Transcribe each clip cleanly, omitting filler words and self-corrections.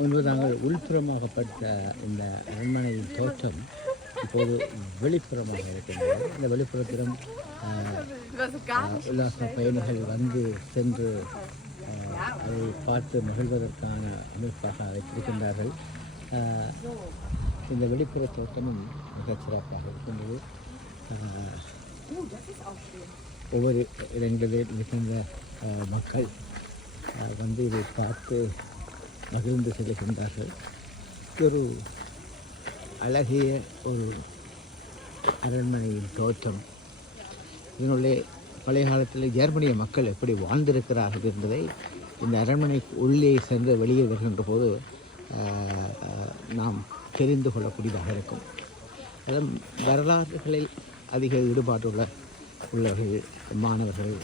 முன்பு நாங்கள் உள்புறமாகப்பட்ட இந்த அரண்மனையின் தோற்றம் இப்போது வெளிப்புறமாக இருக்கின்றது. இந்த வெளிப்புறத்திலும் உல்லாச பயணிகள் வந்து சென்று அதை பார்த்து மகிழ்வதற்கான அமைப்பாக வைத்திருக்கின்றார்கள். இந்த வெளிப்புற தோட்டமும் மிகச் சிறப்பாக இருக்கின்றது. ஒவ்வொரு இடங்களில் மிகுந்த மக்கள் வந்து இதை பார்த்து மகிழ்ந்து செல்கின்றார்கள். ஒரு அழகிய ஒரு அரண்மனையின் தோற்றம். இதனுள்ளே பழைய காலத்தில் ஜெர்மனிய மக்கள் எப்படி வாழ்ந்திருக்கிறார்கள் என்பதை இந்த அரண்மனைக்கு உள்ளே சென்று வெளியே வருகின்ற போது நாம் தெரிந்து கொள்ளக்கூடியதாக இருக்கும். அதுவும் வரலாறுகளில் அதிக உள்ளவர்கள் மாணவர்கள்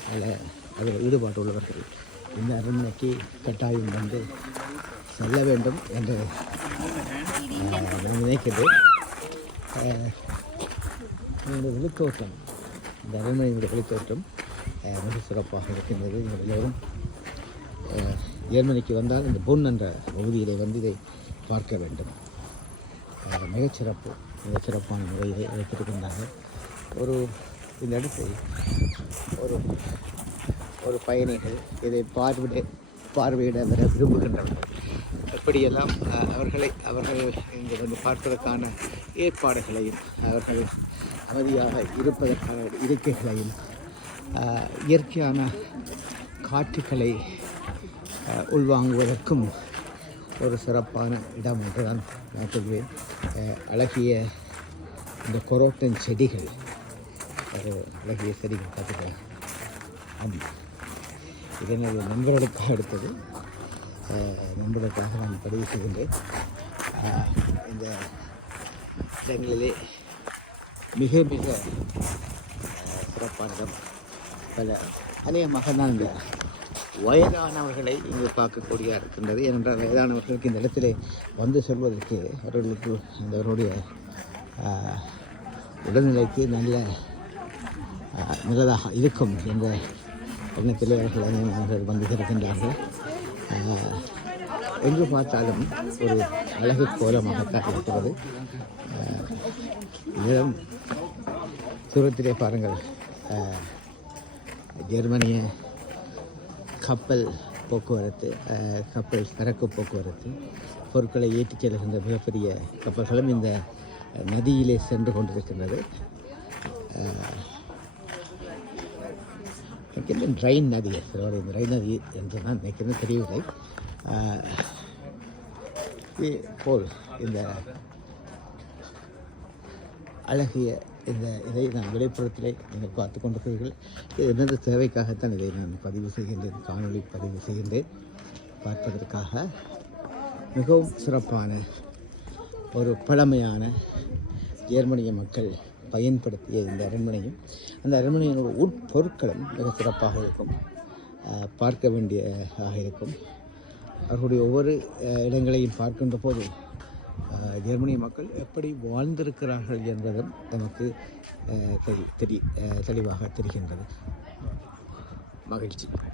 அதில் ஈடுபாடு உள்ளவர்கள் இந்த அரண்மனைக்கு கட்டாயம் வந்து செல்ல வேண்டும் என்று நான் நினைக்கிறேன். என்னுடைய வெளித்தோட்டம், இந்த அரண்மனையினுடைய வெளித்தோட்டம் மிக சிறப்பாக இருக்கின்றது. நீங்கள் எல்லோரும் ஜெர்மனிக்கு வந்தால் இந்த பொன் என்ற பகுதியிலே வந்து இதை பார்க்க வேண்டும். மிகச்சிறப்பான முறையிலே வைத்திருக்கின்றார்கள். இந்த இடத்தை ஒரு பயணிகள் இதை பார்வையிட வர விரும்புகின்றனர். எப்படியெல்லாம் அவர்கள் இங்கே வந்து பார்ப்பதற்கான ஏற்பாடுகளையும் அவர்கள் அமைதியாக இருப்பதற்கான இருக்கைகளையும் இயற்கையான காற்றுகளை உள்வாங்குவதற்கும் ஒரு சிறப்பான இடம் என்று நான் சொல்வேன். அழகிய இந்த கொரோட்டன் செடிகள், ஒரு அழகிய செடிகள் பார்த்துக்கலாம். இதனது நண்பர்களுக்காக எடுத்தது, நண்பர்களுக்காக நான் பதிவு செய்கின்றேன். இந்த இடங்களிலே மிக மிக சிறப்பான இடம். அநேகமாக தான் இந்த வயதானவர்களை இங்கு பார்க்கக்கூடிய இருக்கின்றது. ஏனென்றால் வயதானவர்களுக்கு இந்த இடத்திலே வந்து சொல்வதற்கு அவர்களுக்கு அவருடைய உடல்நிலைக்கு நல்லதாக இருக்கும் என்ற எண்ணத்திலே அவர்கள் வந்து இருக்கின்றார்கள். எங்கு பார்த்தாலும் ஒரு அழகு கோலமாகத்தான் இருக்கிறது. இதன் தூரத்திலே பாருங்கள், ஜெர்மனிய கப்பல் போக்குவரத்து, சரக்கு போக்குவரத்து, பொருட்களை ஏற்றிச் செல்கின்ற மிகப்பெரிய கப்பல்களும் இந்த நதியிலே சென்று கொண்டிருக்கின்றது. ரைன் நதி, இந்த ரைன் நதி என்று நான் நினைக்கிறது தெரியவில்லை. போல் இந்த அழகிய இதை நான் வெளிப்புறத்திலே நீங்கள் பார்த்து கொண்டிருக்கிறீர்கள். இது எனது தேவைக்காகத்தான் இதை நான் பதிவு செய்கின்றேன், காணொளி பதிவு செய்கின்றேன். பார்ப்பதற்காக மிகவும் சிறப்பான ஒரு பழமையான ஜெர்மனிய மக்கள் பயன்படுத்திய இந்த அரண்மனையும் அந்த அரண்மனையினோட உட்பொருட்களும் மிக சிறப்பாக இருக்கும், பார்க்க வேண்டியதாக இருக்கும். அவர்களுடைய ஒவ்வொரு இடங்களையும் பார்க்கின்ற போது ஜெர்மனிய மக்கள் எப்படி வாழ்ந்திருக்கிறார்கள் என்பதும் நமக்கு தெளிவாக தெரிகின்றது. மகிழ்ச்சி.